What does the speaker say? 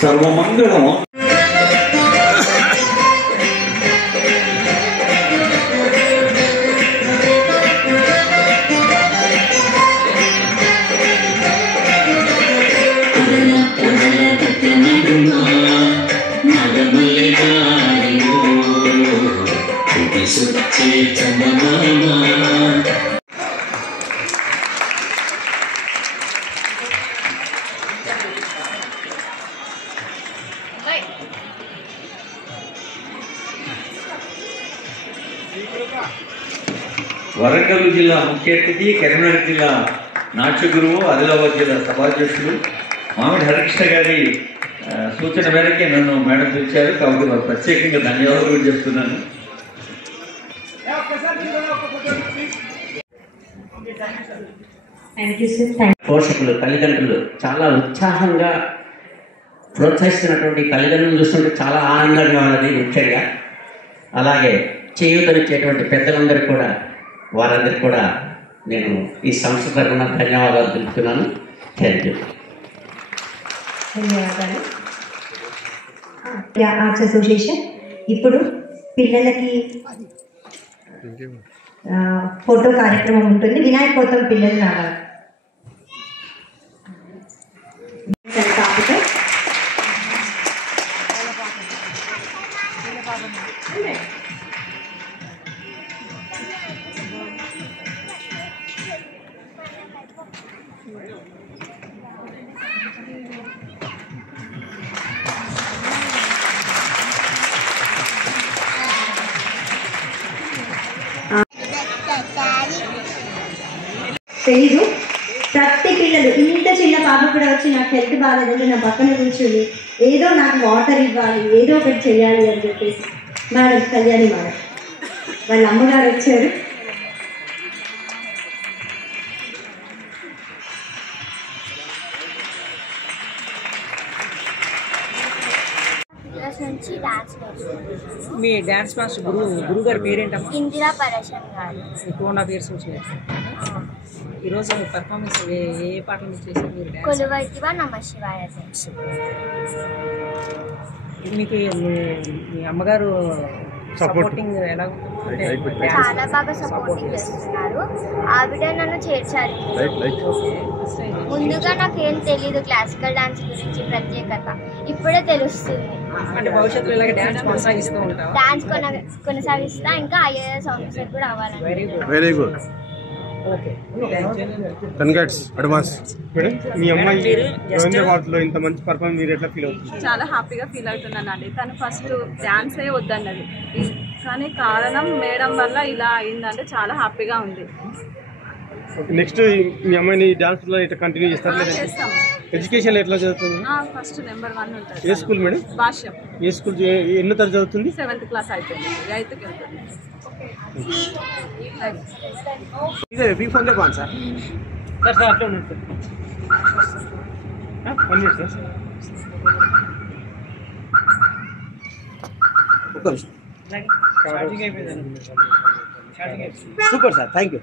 సర్వమంగళం. వరంగల్ జిల్లా ముఖ్య అతిథి, కరీంనగర్ జిల్లా నాట్య గురువు, ఆదిలాబాద్ జిల్లా సభాధ్యక్షులు మామిడి హరికృష్ణ గారి సూచన మేరకే నన్ను మేడం పిలిచారు. కాబట్టి వారు ప్రత్యేకంగా ధన్యవాదాలు కూడా చెప్తున్నాను. పోషకులు, తల్లిదండ్రులు చాలా ఉత్సాహంగా ప్రోత్సహిస్తున్నటువంటి తల్లిదండ్రులను చూస్తుంటే చాలా ఆనందంగా ఉన్నది. ముఖ్యంగా అలాగే చేయూతనిచ్చేటువంటి పెద్దలందరూ కూడా, వారందరికీ కూడా నేను ఈ సంస్థ తరఫున ధన్యవాదాలు తెలుపుతున్నాను. Thank you. ధన్యవాదాలు. ఆర్ట్స్ అసోసియేషన్ ఇప్పుడు పిల్లలకి ఫోటో కార్యక్రమం ఉంటుంది. వినాయక పోతం పిల్లలు రావాలి. తెలీదు ప్రతి పిల్లలు, ఇంత చిన్న పాప కూడా వచ్చి నాకు హెల్త్ బాగాలేదంటే నా పక్కన కూర్చొని ఏదో నాకు వాటర్ ఇవ్వాలి, ఏదో ఒకటి చేయాలి అని చెప్పేసి మేడం కళ్యాణి మేడం వాళ్ళ అమ్మగారు వచ్చారు. మీ డాన్స్ మాస్టర్ గురుగారి పేరేంటమ్మా? ఇందిరా పరేషన్ గారు. 2.5 years నుంచి ఈరోజు పర్ఫార్మెన్స్ ఏ పాటలు మీరు చేశారు? మీరు కొలువైతివా నమ శివాయ. మీకు మీ అమ్మగారు సపోర్టింగ్ ఎలా ఉంటుంది? చాలా బాగా సపోర్టింగ్ చేస్తున్నారు. ఆవిడ నన్ను చేర్చారు. ముందుగా నాకేం తెలీదు క్లాసికల్ డాన్స్ గురించి ప్రత్యేకత, ఇప్పుడే తెలుస్తుంది. అంటే భవిష్యత్తులో ఇలాగే డాన్స్ కొనసాగిస్తూ ఉంటాం. డాన్స్ కొనసాగిస్తా, ఇంకా ఐఏఎస్ ఆఫీసర్ కూడా అవ్వాలని. Very good. Okay, congrats advance. Madam, మీ అమ్మాయి వాటిలో ఇంత మంచి పర్ఫార్మెన్స్ మీరు ఎట్లా ఫీల్ అవుతుంది? చాలా హ్యాపీగా ఫీల్ అవుతున్నాను అండి. తను ఫస్ట్ డాన్సే వద్దన్నది, కానీ కారణం మేడం వల్ల ఇలా అయిందంటే చాలా హ్యాపీగా ఉంది. నెక్స్ట్ మీ అమ్మాయిని డాన్స్ లో ఇట్లా కంటిన్యూ చేస్తారు? చేస్తాం. ఎడ్యుకేషన్ ఎట్లా చదువుతుంది? ఫస్ట్ నెంబర్ 1 ఉంటుంది. ఏ స్కూల్ మేడం? భాష్యం. ఏ స్కూల్? ఎన్నో తరగతి చదువుతుంది? 7th క్లాస్ అయిపోయింది, 8th వెళ్తుంది. బిగ్ ఫోన్ కौन सा सर सर आप लोग हां 1 मिनट सर ओके स्टार्टिंग అయిపోయింది. Super sir, thank you.